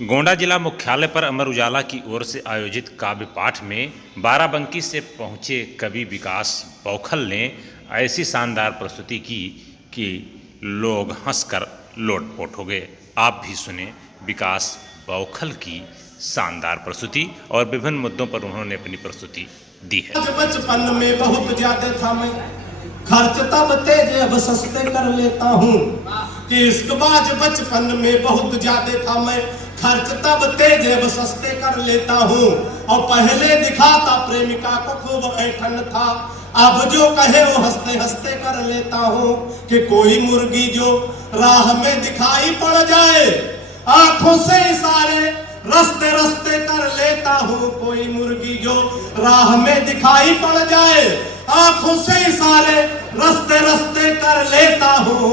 गोंडा जिला मुख्यालय पर अमर उजाला की ओर से आयोजित काव्य पाठ में बाराबंकी से पहुंचे कवि विकास बौखल ने ऐसी शानदार प्रस्तुति की कि लोग हंसकर लोटपोट हो गए। आप भी सुने विकास बौखल की शानदार प्रस्तुति और विभिन्न मुद्दों पर उन्होंने अपनी प्रस्तुति दी है। बचपन में बहुत ज्यादा था मैं, खर्च तब तेज अब सस्ते कर लेता हूँ। कि इश्कबाज बचपन में बहुत ज्यादा था मैं, खर्च तब तेज अब सस्ते कर लेता हूँ। और पहले दिखाता प्रेमिका को खूब ऐठन था, अब जो कहे वो हंसते हंसते कर लेता हूँ। कि कोई मुर्गी जो राह में दिखाई पड़ जाए, आंखों से इशारे रस्ते रस्ते कर लेता हूँ। कोई मुर्गी जो राह में दिखाई पड़ जाए, आंखों से इशारे रस्ते रस्ते कर लेता हूँ।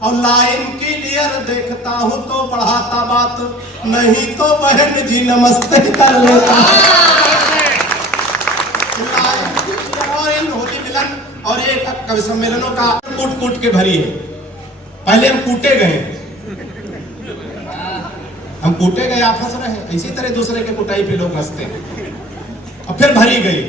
और लाइन क्लियर देखता हूँ तो बढ़ाता बात, नहीं तो बहन जी नमस्ते कर लेता हूँ। होली मिलन और एक कवि सम्मेलनों का कूट कूट के भरी है। पहले हम कूटे गए, हम कूटे गए, आप हंस रहे हैं। इसी तरह दूसरे के कुटाई पे लोग हंसते हैं। और फिर भरी गई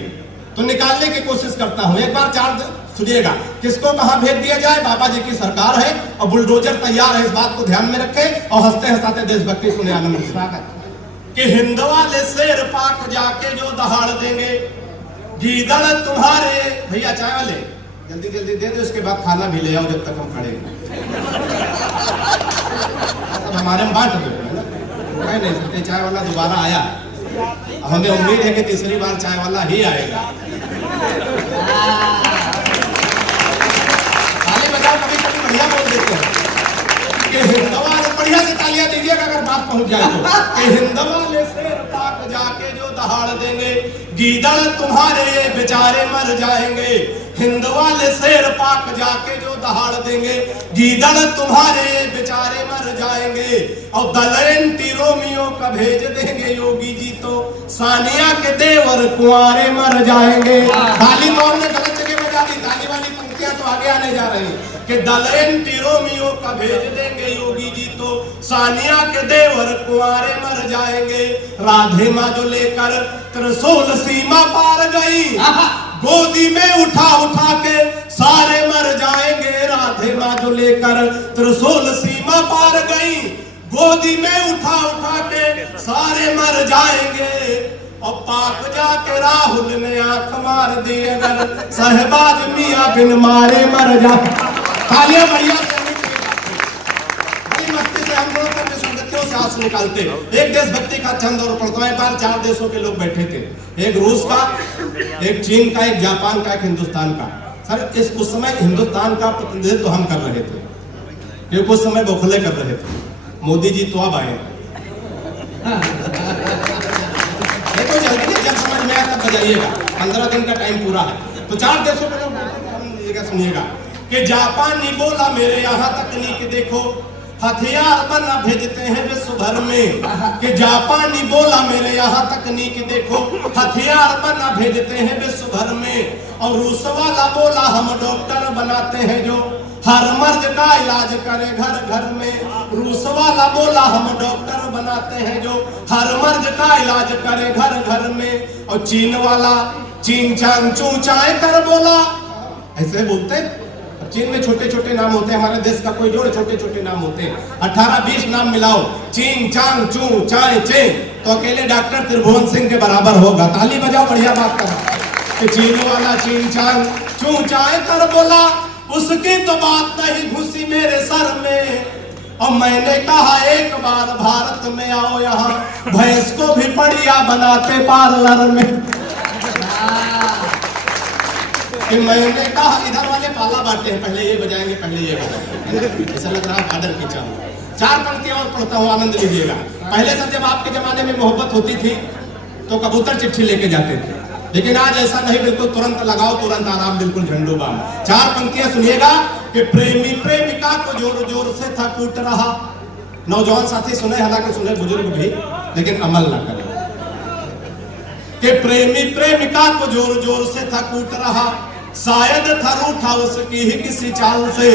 तो निकालने की कोशिश करता हूं। एक बार चार सुनिएगा, किसको कहां भेज दिया जाए। बाबा जी की सरकार है और बुलडोजर तैयार है, इस बात को ध्यान में रखें। और हंसते हंसाते देशभक्ति सुने आनंद कि हिंद वाले शेर पाक जाके जो दहाड़ देंगे, गीदड़ तुम्हारे। भैया चाय वाले जल्दी जल्दी दे दो, इसके बाद खाना भी ले आओ जब तक हम खड़े सब हमारे में बांट दो। कह नहीं सकते चाय वाला दोबारा आया, हमें उम्मीद है कि तीसरी बार चाय वाला ही आएगा। ताली बजाओ, कभी कभी बढ़िया बोल देते हैं कि हिंदवा, बढ़िया से तालियां दीजिएगा अगर बात पहुंच जाए तो। कि हिंदवा ले शेर पाक जाके जो दहाड़ देंगे, गीदड़ तुम्हारे बेचारे मर जाएंगे। हिंदवा ले शेर पाक जाके जो दहाड़ देंगे, गीदड़ तुम्हारे बेचारे मर जाएंगे। और दलेंटी रोमियो का भेज देंगे योगी जी तो सानिया के देवर कुंवारे मर जाएंगे। ताली तो हमने गलत जगह बजा दी, ताली वाली पंक्तियां तो आगे आने जा रही है। कि दलेंटी रोमियो का भेज देंगे योगी जी तो सानिया के देवर कुंवारे मर जाएंगे। राधे माँ जो लेकर त्रिशूल सीमा पार गई, गोदी में उठा उठा के सारे मर जाएंगे। राधे माँ जो लेकर त्रिशूल सीमा पार गई, गोदी में उठा उठा के सारे मर जाएंगे। और पाक जाके राहुल ने आंख मार दी, अगर सहबाज मियां बिन मारे मर जा। तालियां बढ़िया बड़ी मस्ती से हम लोग अपने संगतियों से आंसू निकालते। एक देशभक्ति का छंद और पढ़ता है। बार 4 देशों के लोग बैठे थे, एक रूस का, एक चीन का, एक जापान का, एक हिंदुस्तान का। सर उस समय हिंदुस्तान का प्रतिनिधित्व हम कर रहे थे, क्योंकि उस समय बौखले कर रहे थे। मोदी जी तो अब आए, देखो जल्दी जब समझ में आया तब बजाइएगा, 15 दिन का टाइम पूरा है। तो 4 देशों के लोग सुनिएगा कि जापानी बोला मेरे यहाँ तकनीक देखो, हथियार बना भेजते हैं विश्व भर में। कि जापानी बोला मेरे यहाँ तकनीक देखो, हथियार बना भेजते हैं विश्व भर में। और रूस वाला बोला हम डॉक्टर बनाते हैं जो हर मर्ज का इलाज करे घर घर में। रूस वाला बोला हम डॉक्टर बनाते हैं जो हर मर्ज का इलाज करे घर घर में। और चीन वाला चीन चांग चू चाय कर बोला, ऐसे बोलते हैं। चीन में छोटे छोटे नाम होते हैं, हमारे देश का कोई जोड़ छोटे छोटे नाम होते हैं। 18-20 नाम मिलाओ, चीन चांग चू चाय चे, तो अकेले डॉक्टर त्रिभुवन सिंह के बराबर होगा। ताली बजाओ, बढ़िया बात कर। चीन वाला चीन चांग चू चाय कर बोला, उसकी तो बात नहीं घुसी मेरे सर में। और मैंने कहा एक बार भारत में आओ, यहाँ भैंस को भी बढ़िया बनाते पार्लर में। कि मैंने कहा इधर वाले पाला बांटते हैं, पहले ये बजाएंगे पहले ये बजाएंगे, ऐसा लग रहा है ऑर्डर खींचा। 4 पंक्तियां और पढ़ता हूँ, आनंद लीजिएगा। पहले सब जब आपके जमाने में मोहब्बत होती थी तो कबूतर चिट्ठी लेके जाते थे, लेकिन आज ऐसा नहीं, बिल्कुल तुरंत लगाओ तुरंत आराम, बिल्कुल झंडू बाम। 4 पंक्तियां सुनिएगा कि प्रेमी प्रेमिका को जोर जोर से था कूट रहा। नौजवान साथी सुने, हालांकि सुने बुजुर्ग भी, लेकिन अमल ना करे। कि प्रेमी प्रेमिका को जोर जोर से था कूट रहा, शायद था रूठा उसकी ही किसी चाल से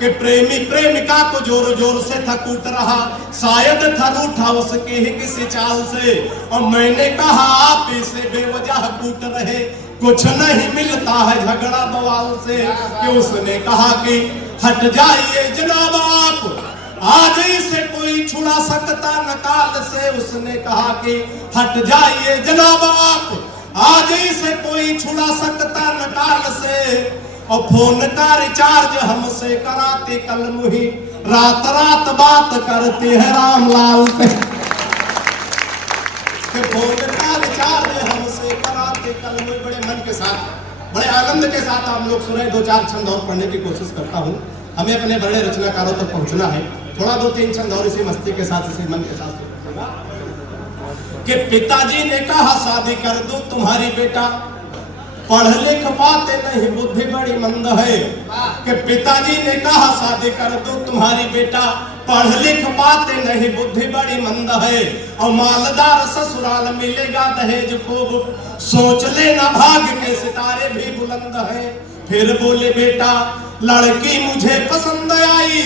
कि प्रेमी प्रेमिका को जोर जोर से था कूट रहा, शायद था रूठा उसकी ही किसी चाल से। और मैंने कहा आप इसे बेवजह कूट रहे, कुछ नहीं मिलता है झगड़ा बवाल से। कि उसने कहा कि हट जाइए जनाब आप, आज इसे कोई छुड़ा सकता नकाल से। उसने कहा कि हट जाइए जनाब आप, आज इसे कोई छुड़ा सकता नकाल से। और फोन का रिचार्ज हमसे कराते कल मुही, रात रात बात करते हैं रामलाल से। फोन का रिचार्ज हमसे कराते कल मुही। बड़े मन के साथ, बड़े आनंद के साथ आप लोग सुने। 2-4 छंद और पढ़ने की कोशिश करता हूँ, हमें अपने बड़े रचनाकारों तक पहुंचना है। थोड़ा 2-3 छंद और इसी मस्ती के साथ, इसी मन के साथ कि पिताजी ने कहा शादी कर दूं तुम्हारी बेटा, पढ़ लिख पाते नहीं बुद्धि बड़ी मंद है। कि पिताजी ने कहा शादी कर दूं तुम्हारी बेटा, पढ़ लिख पाते नहीं बुद्धि बड़ी मंद है। और मालदार ससुराल मिलेगा दहेज खूब, सोच लेना भाग्य के सितारे भी बुलंद है। फिर बोले बेटा लड़की मुझे पसंद आई,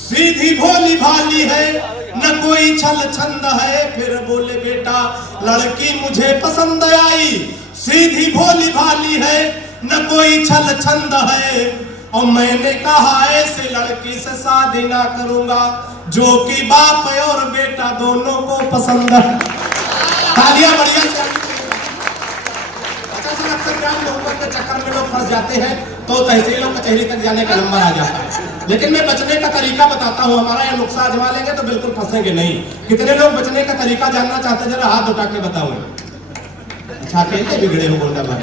सीधी भोली भाली है न कोई छल छंद है। फिर बोले बेटा लड़की मुझे पसंद आई, सीधी भोली भाली है न कोई छल छंद है। और मैंने कहा ऐसे लड़की से शादी ना करूंगा जो कि बाप और बेटा दोनों को पसंद है। तालियां बढ़िया से। लोगों के चक्कर में लोग फंस जाते हैं तो तहसील और कचहरी तक जाने का नंबर आ जाता है। लेकिन मैं बचने का तरीका बताता हूँ, हमारा यह नुस्खा आजमा लेंगे तो बिल्कुल फंसेंगे नहीं। कितने लोग बचने का तरीका जानना चाहते हैं, जरा हाथ उठा के बताओ। अच्छा कहते बिगड़े हो गोंडा भाई,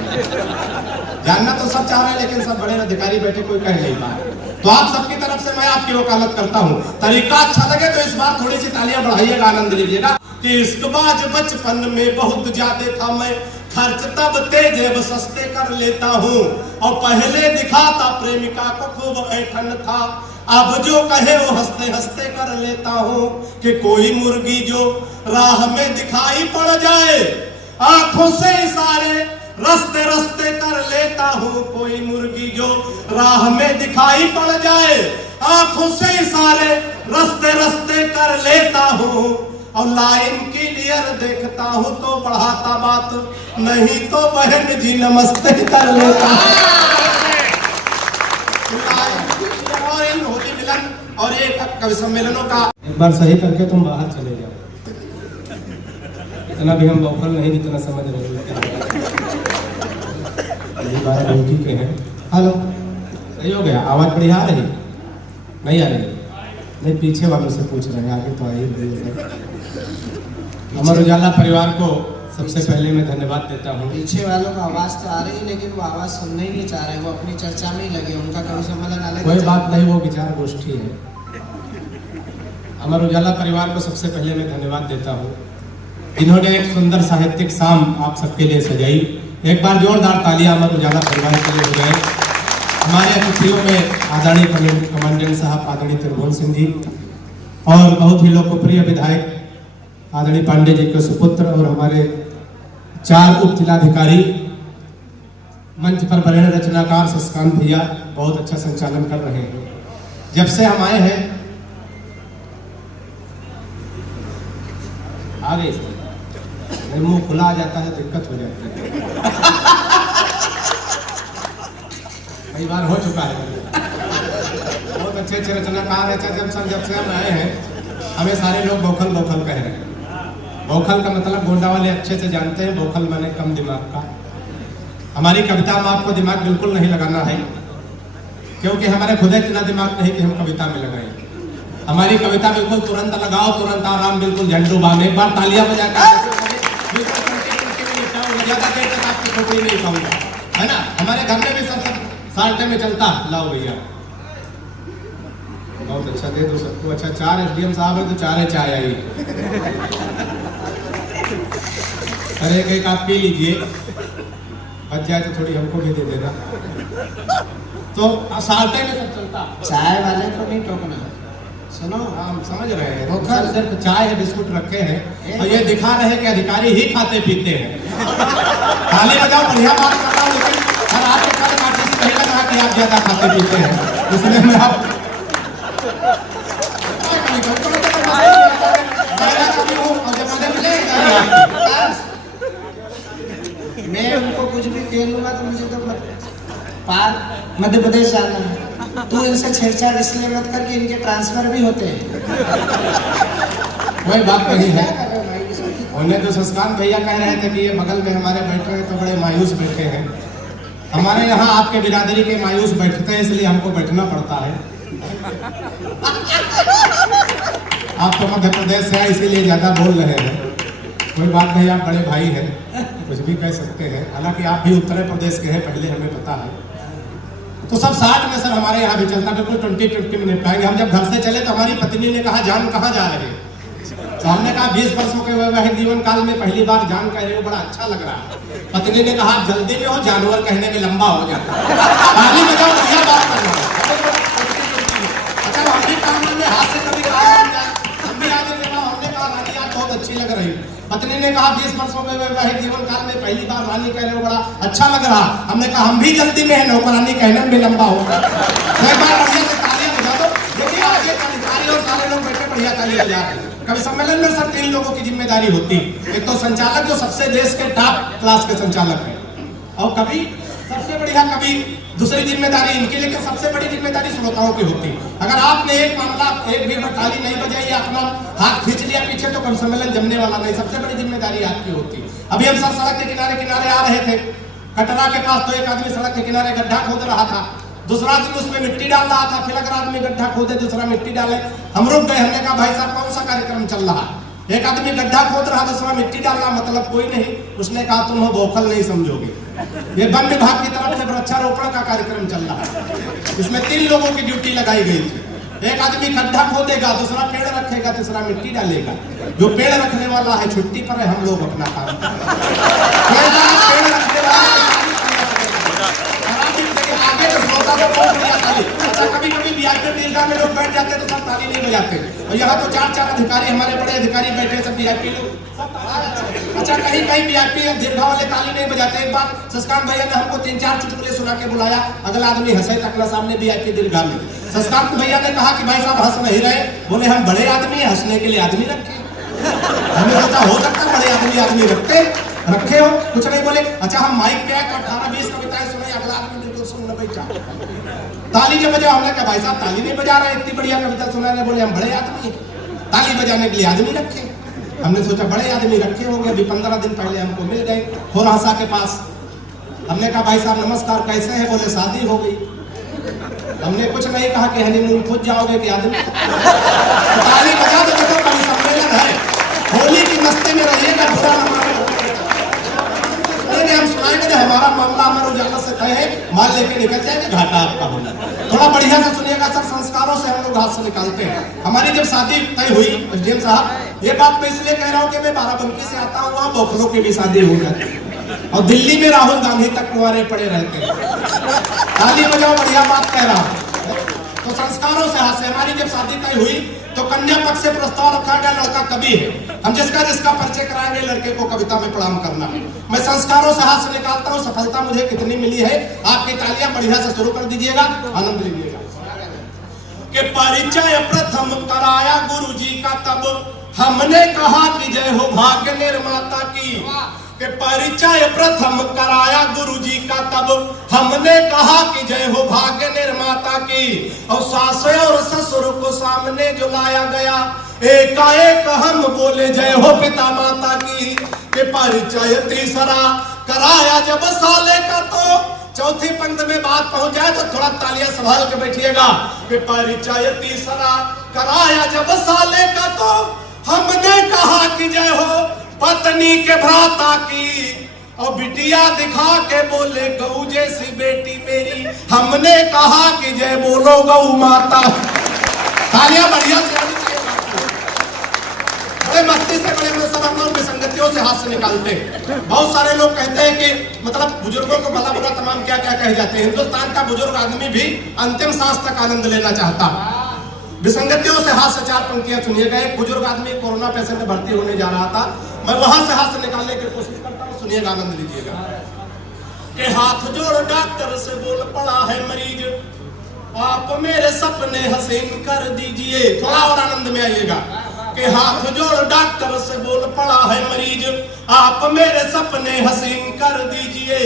जानना तो सब चाह रहे हैं लेकिन सब बड़े अधिकारी बैठे कोई कह नहीं पाए। तो आप सबकी तरफ से मैं आपकी वकालत करता हूँ। तरीका अच्छा लगे तो इस बार थोड़ी सी तालियां बढ़ाइएगा, आनंद लीजिएगा। कि इश्कबाज बचपन में बहुत ज्यादा था मैं, खर्च तब तेज अब सस्ते कर लेता हूँ। और पहले दिखाता प्रेमिका को खूब ऐठन था, अब जो कहे वो हंसते हंसते कर लेता हूँ। कि कोई मुर्गी जो राह में दिखाई पड़ जाए, आंखों से इशारे रस्ते रस्ते कर लेता हूँ। कोई मुर्गी जो राह में दिखाई पड़ जाए, आंखों से इशारे रस्ते रस्ते कर लेता हूँ। और लाइन क्लियर देखता हूँ तो बढ़ाता बात, नहीं तो बहन जी नमस्ते कर लेता और इन होली मिलन और एक कवि सम्मेलनों का एक बार सही करके तुम बाहर चले जाओ। इतना भी हम बौखल नहीं जितना समझ रहे हो। 12 ड्यूटी के हैं। हेलो, सही हो गया? आवाज बढ़िया आ रही? नहीं आ रही? नहीं, पीछे वालों से पूछ रहे हैं, आगे तो आई रही। अमर उजाला परिवार को सबसे पहले मैं धन्यवाद देता हूँ। पीछे वालों का आवाज तो आ रही है लेकिन वो आवाज सुनने ही नहीं चाह रहे, वो अपनी चर्चा में ही लगे, उनका कभी सम्मेलन अलग। कोई बात नहीं, वो विचार गोष्ठी है। अमर उजाला परिवार को सबसे पहले मैं धन्यवाद देता हूँ। इन्होंने एक सुंदर साहित्यिक शाम आप सबके लिए सजाई। एक बार जोरदार तालियां अमर उजाला परिवार के लिए हो जाए। हमारे अतिथियों में आदरणीय कमांडेंट साहब आदरणीय त्रिभुवन सिंह जी और बहुत ही लोकप्रिय विधायक आदरणीय पांडे जी के सुपुत्र और हमारे 4 उप जिलाधिकारी, मंच पर बड़े रचनाकार शशिकांत भैया बहुत अच्छा संचालन कर रहे हैं। जब से हम आए हैं आगे मुंह खुला आ जाता है, दिक्कत हो जाती है। कई बार हो चुका है। बहुत अच्छे अच्छे रचनाकार हैं। जब से हम आए हैं हमें सारे लोग बौखल बौखल कह रहे हैं। बौखल का मतलब गोंडा वाले अच्छे से जानते हैं, बौखल माने कम दिमाग का। हमारी कविता में आपको दिमाग बिल्कुल नहीं लगाना है, क्योंकि हमारे खुद इतना दिमाग नहीं कि हम कविता में लगाएं। हमारी कविता बिल्कुल तुरंत लगाओ, तुरंत आराम, बिल्कुल झंडू बाम। एक बार तालियां बजाकर ज्यादा देर तक आपकी छोकरी नहीं कहूँगा, है ना? हमारे घर में भी सब साल्टे में चलता। लाओ भैया, बहुत अच्छा दे दो सबको। अच्छा 4 एसडीएम साहब है तो 4 चाय आई। अरे एक आप पी लीजिए, बच जाए तो थोड़ी हमको भी दे देना। तो साल्टे में सब चलता। चाय वाले को नहीं टोकना, सुनो। हम समझ रहे हैं, वो सिर्फ चाय है, बिस्कुट रखे हैं और ये दिखा रहे हैं कि अधिकारी ही खाते पीते हैं। ताली बजाओ, बढ़िया बात कर रहा हूँ, लेकिन हर आज कि आप ज्यादा खाते पीते हैं, इसलिए मैं आप मैं उनको कुछ भी कह लूंगा तो मुझे तो पार मध्य प्रदेश जाना है। तू इनसे छेड़छाड़ इसलिए मत कर कि इनके ट्रांसफर भी होते हैं। कोई बात नहीं है। उन्हें जो सस्कान भैया कह रहे थे कि ये बगल में हमारे बैठे हैं तो बड़े मायूस बैठे हैं। हमारे यहाँ आपके बिरादरी के मायूस बैठते हैं, इसलिए हमको बैठना पड़ता है। आप तो मध्य प्रदेश से हैं, इसीलिए ज्यादा बोल रहे हैं। कोई बात नहीं, आप बड़े भाई हैं, कुछ भी कह सकते हैं। हालांकि आप भी उत्तर प्रदेश के हैं, पहले हमें पता है। तो सब साथ में सर हमारे यहाँ भी चलता, बिल्कुल 20 मिनट पाएंगे। हम जब घर से चले तो हमारी पत्नी ने कहा जान कहाँ जा रहे हैं? तो हमने कहा 20 वर्षों के वैवाहिक जीवन काल में पहली बार जान कह रहे हो, बड़ा अच्छा लग रहा है। पत्नी ने कहा जल्दी में हो, जानवर कहने में लंबा हो जाता है। ताली बजाओ, बढ़िया बात करना। अच्छा हम भी काम में हाथ से कभी हम भी आगे हमने कहा रानी आज बहुत अच्छी लग रही। पत्नी ने कहा 20 वर्षों के वैवाहिक जीवन काल में पहली बार रानी कह रहे हो, बड़ा अच्छा लग रहा। हमने कहा हम भी जल्दी में है, नौकरानी कहने में लंबा होगा। एक बार बढ़िया से तालियां बजा दो। देखिए आगे अधिकारी और सारे लोग बैठे बढ़िया तालियां बजा रहे हैं। कभी सम्मेलन में सर 3 लोगों की जिम्मेदारी होती है। एक तो संचालक जो सबसे देश के टॉप क्लास के संचालक है, और कभी सबसे बढ़िया, कभी दूसरी जिम्मेदारी इनकी, लेकिन सबसे बड़ी जिम्मेदारी श्रोताओं की होती है। अगर आपने एक मामला एक भी ताली नहीं बजाई, अपना हाथ खींच लिया पीछे, तो कभी सम्मेलन जमने वाला नहीं। सबसे बड़ी जिम्मेदारी आपकी होती है। अभी हम सब सड़क के किनारे किनारे आ रहे थे कटरा के पास, तो एक आदमी सड़क के किनारे गड्ढा खोद रहा था, दूसरा आदमी उसमें मिट्टी डाल रहा था। फिर अगर आदमी गड्ढा खोदे, दूसरा मिट्टी डाले। हम रुक गए, हमने कहा भाई साहब कौन सा कार्यक्रम चल रहा है? एक आदमी गड्ढा खोद रहा, दूसरा मिट्टी डाल रहा, मतलब कोई नहीं। उसने कहा तुम हो बौखल नहीं समझोगे, ये वन विभाग की तरफ से वृक्षारोपण का कार्यक्रम चल रहा है। इसमें 3 लोगों की ड्यूटी लगाई गई थी। एक आदमी गड्ढा खोदेगा, दूसरा पेड़ रखेगा, तीसरा मिट्टी डालेगा। जो पेड़ रखने वाला है छुट्टी पर है, हम लोग अपना काम पेड़ रखने वाला आगे तो श्रोता से बहुत बढ़िया ताली। अच्छा कभी कभी वीआईपी दीर्घा में लोग बैठ जाते तो सब ताली नहीं बजाते, और यहाँ तो 4 अधिकारी, हमारे बड़े अधिकारी बैठे, सब वीआईपी लोग। अच्छा कहीं कहीं वीआईपी दीर्घा वाले ताली नहीं बजाते। एक बार सस्कांत भैया ने हमको 3-4 चुटकुले सुना के बुलाया, अगला आदमी हंसे तकला सामने वीआईपी दीर्घा में। सस्कांत भैया ने कहा कि भाई साहब हंस नहीं रहे। बोले हम बड़े आदमी, हंसने के लिए आदमी रखे। हमने सोचा हो सकता है बड़े आदमी रखे हो, कुछ नहीं बोले। अच्छा हम माइक पे 18-20 कविताएं सुनाई, अगला आदमी बिल्कुल सुन न बैठा, ताली जब बजा। हमने कहा भाई साहब ताली नहीं बजा रहे, इतनी बढ़िया कविता सुना रहे। बोले हम बड़े आदमी, ताली बजाने के लिए आदमी रखे। हमने सोचा बड़े आदमी रखे होंगे। अभी 15 दिन पहले हमको मिल गए होरासा के पास। हमने कहा भाई साहब नमस्कार, कैसे हैं? बोले शादी हो गई। हमने कुछ नहीं कहा कि हनीमून खुद जाओगे कि आदमी। ताली बजा दो, देखो कभी सम्मेलन है, होली की मस्ती में रहिएगा, बुरा न मानो। हम सुनाएंगे हमारा मामला अमर उजाला से तय है, माल लेके निकल जाएगा, घाटा आपका होगा। थोड़ा बढ़िया से सुनिएगा सर, संस्कारों से हम लोग हाथ से निकालते हैं। हमारी जब शादी तय हुई एसडीएम साहब, ये बात मैं इसलिए कह रहा हूँ कि मैं बाराबंकी से आता हूँ, वहाँ बौखलों की भी शादी हो जाती है, और दिल्ली में राहुल गांधी तक कुंवारे पड़े रहते हैं। ताली बजाओ, बढ़िया बात कह रहा हूँ। तो संस्कारों से हाथ से हमारी जब शादी तय हुई तो कन्या पक्ष से प्रस्ताव रखा गया, लड़का कवि है, हम जिसका परिचय कराएंगे लड़के को कविता में प्रणाम करना है। मैं संस्कारों से हाथ से निकालता हूँ, सफलता मुझे कितनी मिली है। आपकी तालियां बढ़िया से शुरू कर दीजिएगा, आनंद लीजिएगा। कि परिचय प्रथम कराया गुरुजी का, तब हमने कहा कि जय हो भाग्य निर्माता की। कि परिचय प्रथम कराया गुरुजी का, तब हमने कहा कि जय हो भाग्य निर्माता की। और सास और ससुर को सामने जो लाया गया, एकाएक हम बोले जय हो पिता माता की। कि परिचय तीसरा कराया जब साले का, तो चौथी पंक्ति में बात पहुंच जाए तो थोड़ा तालियां संभाल के बैठिएगा। कि परिचय तीसरा कराया जब साले का, तो हमने कहा कि जय हो पत्नी के भ्राता की। और बिटिया दिखा के बोले गऊ जैसी बेटी मेरी, हमने कहा कि जय बोलो गऊ माता। तालियां बढ़िया से, बड़े मस्ती से, बड़े में सब हम लोग विसंगतियों से हाथ से निकालते हैं। बहुत सारे लोग कहते हैं कि मतलब बुजुर्गों को भला बुरा तमाम क्या क्या कहे जाते हैं। हिंदुस्तान का बुजुर्ग आदमी भी अंतिम सांस तक आनंद लेना चाहता। विसंगतियों से हाथ से 4 पंक्तियां सुनिएगा। एक बुजुर्ग आदमी कोरोना पेशेंट में भर्ती होने जा रहा था, मैं वहां से हाथ से निकालने की कोशिश करता हूँ, सुनिएगा, आनंद लीजिएगा। कि हाथ जोड़ डॉक्टर से बोल पड़ा है मरीज, आप मेरे सपने हसीन कर दीजिए। थोड़ा और आनंद में आइएगा कि हाथ जोड़ डॉक्टर से बोल पड़ा है मरीज, आप मेरे सपने हसीन कर दीजिए।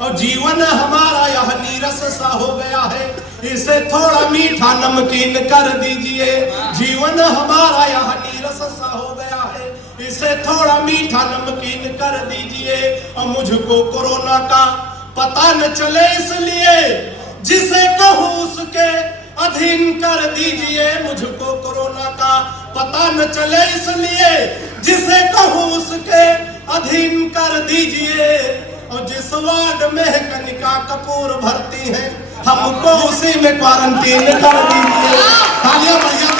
और जीवन हमारा यह नीरस सा हो गया है, इसे थोड़ा मीठा नमकीन कर दीजिए। जीवन हमारा यह नीरस सा हो गया है, इसे थोड़ा मीठा नमकीन कर दीजिए। और मुझको कोरोना का पता न चले इसलिए जिसे कहूँ उसके अधीन कर दीजिए। मुझको कोरोना का पता न चले इसलिए जिसे कहूँ उसके अधीन कर दीजिए। और जिस वार्ड में कनिका कपूर भर्ती है, हमको उसी में क्वारंटीन कर दीजिए। तालियां बढ़िया।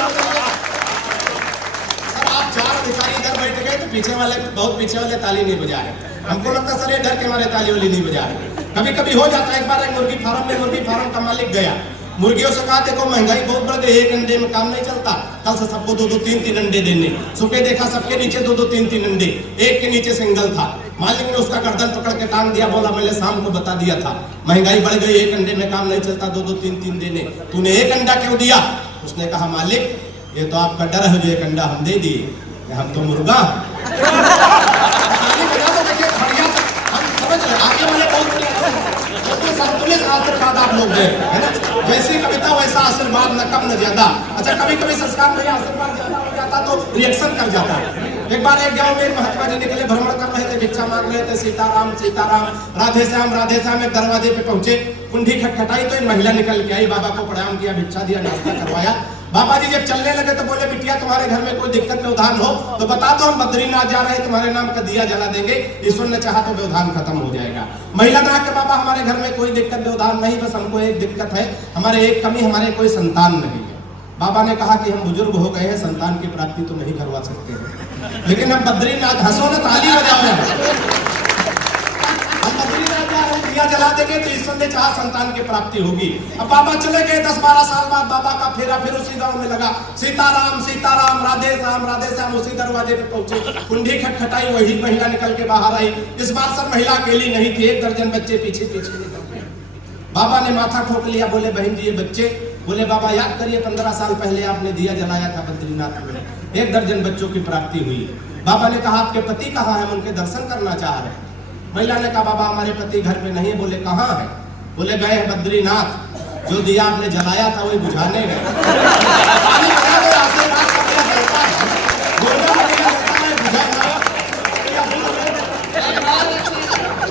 सर आप चार अधिकारी इधर बैठ गए तो पीछे वाले बहुत पीछे वाले ताली नहीं बजा रहे। हमको लगता सर ये डर के हमारे ताली वाली नहीं बजा रहे। कभी कभी हो जाता है। एक बार एक मुर्गी फार्म का मालिक गया, मुर्गियों से कहा देखो महंगाई बहुत बढ़ गई, एक अंडे में काम नहीं चलता, कल से सबको 2-2, 3-3 अंडे देने। सुबह देखा सबके नीचे 2-2, 3-3 अंडे, एक के नीचे सिंगल था। मालिक ने उसका गर्दन पकड़ के टांग दिया, बोला मैंने शाम को बता दिया था महंगाई बढ़ गई, एक अंडे में काम नहीं चलता, 2-2, 3-3 देने, तूने एक अंडा क्यों दिया? उसने कहा मालिक ये तो आपका डर है जो एक अंडा हम दे दिए, हम तो मुर्गा। संतुलित आशीर्वाद आप लोग दे, है ना? जैसी कविता वैसा आशीर्वाद, न कम न ज्यादा। अच्छा कभी कभी संस्कार भैया आशीर्वाद ज्यादा हो जाता तो रिएक्शन कर जाता है। एक बार एक गांव में महात्मा जी निकले, भ्रमण कर रहे थे, भिक्षा मांग रहे थे, सीताराम सीताराम राधे श्याम राधे श्याम। एक दरवाजे पे पहुंचे, कुंडी खटखटाई तो एक महिला निकल के आई, बाबा को प्रणाम किया, भिक्षा दिया, नाश्ता करवाया। बाबा जी जब चलने लगे तो बोले बिटिया तुम्हारे घर में कोई दिक्कत व्यवधान हो तो बता दो, हम बद्रीनाथ जा रहे हैं, तुम्हारे नाम का दिया जला देंगे, ईश्वर ने चाहा तो व्यवधान खत्म हो जाएगा। महिला ने कहा कि बाबा हमारे घर में कोई दिक्कत व्यवधान नहीं, बस हमको एक दिक्कत है, हमारे एक कमी, हमारे कोई संतान नहीं है। बाबा ने कहा कि हम बुजुर्ग हो गए हैं, संतान की प्राप्ति तो नहीं करवा सकते हैं, लेकिन हम बद्रीनाथ, हंसो ना ताली बजाओ, हम बद्रीनाथ जा रहे हैं, दिया जला देंगे तो ईश्वर ने चाहा संतान की प्राप्ति होगी। अब बाबा चले गए, 10-12 साल बाद बाबा का फेरा फिर उसी गांव में लगा, सीताराम सीताराम राधे श्याम। उसी दरवाजे पे पहुंचे, कुंडी खटखटाई, वही महिला निकल के बाहर आई। इस बार सब महिला अकेली नहीं थी, 1 दर्जन बच्चे पीछे पीछे निकल गए। बाबा ने माथा ठोक लिया, बोले बहन जी ये बच्चे, बोले बाबा याद करिए 15 साल पहले आपने दिया जलाया था बद्रीनाथ में, 1 दर्जन बच्चों की प्राप्ति हुई। बाबा ने कहा आपके पति कहाँ हैं, उनके दर्शन करना चाह रहे हैं। महिला ने कहा बाबा हमारे पति घर पे नहीं है। बोले कहाँ है? बोले गए हैं बद्रीनाथ, जो दिया आपने जलाया था वही बुझाने गए।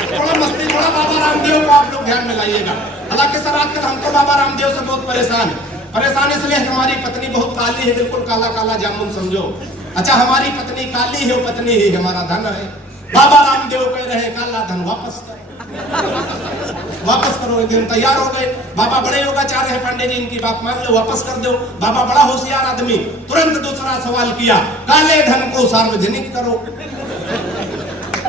थोड़ा मस्ती, थोड़ा बाबा रामदेव को आप लोग ध्यान में लाइएगा। हालांकि सर आजकल हमको बाबा रामदेव से बहुत परेशान इसलिए हमारी पत्नी बहुत काली है, बिल्कुल काला काला जामुन समझो। अच्छा हमारी पत्नी काली है, वो पत्नी ही हमारा धन है। बाबा रामदेव कह रहे काला धन वापस करो। एक दिन तैयार हो गए, बाबा बड़े योगाचार्य है पांडे जी, इनकी बात मान लो, वापस कर दो। बाबा बड़ा होशियार आदमी, तुरंत दूसरा सवाल किया, काले धन को सार्वजनिक करो।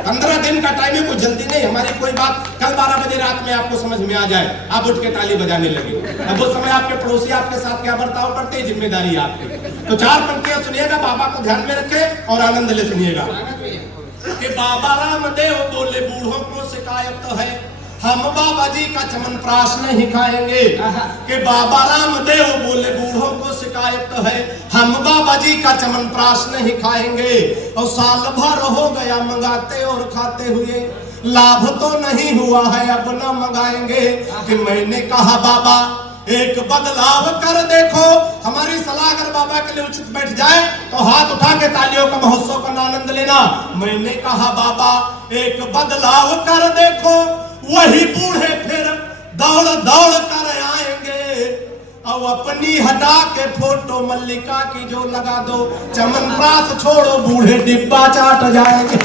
15 दिन का टाइम है, कोई जल्दी नहीं, हमारी कोई बात कल 12 बजे रात में आपको समझ में आ जाए, आप उठ के ताली बजाने लगे। अब उस समय आपके पड़ोसी आपके साथ क्या बर्ताव करते हैं, जिम्मेदारी आपकी। तो 4 पंक्तियां सुनिएगा, बाबा को ध्यान में रखे और आनंद ले सुनिएगा कि बाबा रामदेव बोले बूढ़ों को शिकायत है, हम बाबा जी का चमनप्राश नहीं खाएंगे। कि बाबा रामदेव बोले बूढ़ों को शिकायत है, हम बाबा जी का चमनप्राश नहीं खाएंगे। और साल भर हो गया मंगाते और खाते हुए, लाभ तो नहीं हुआ है, अब न मंगाएंगे। कि मैंने कहा बाबा एक बदलाव कर देखो, हमारी सलाह अगर बाबा के लिए उचित बैठ जाए तो हाथ उठा के तालियों का महोत्सव का आनंद लेना। मैंने कहा बाबा एक बदलाव कर देखो, वही बूढ़े फिर दौड़ दौड़ कर आएंगे। अब अपनी हटा के फोटो मल्लिका की जो लगा दो, चमनप्राश छोड़ो बूढ़े डिब्बा चाट जाएंगे।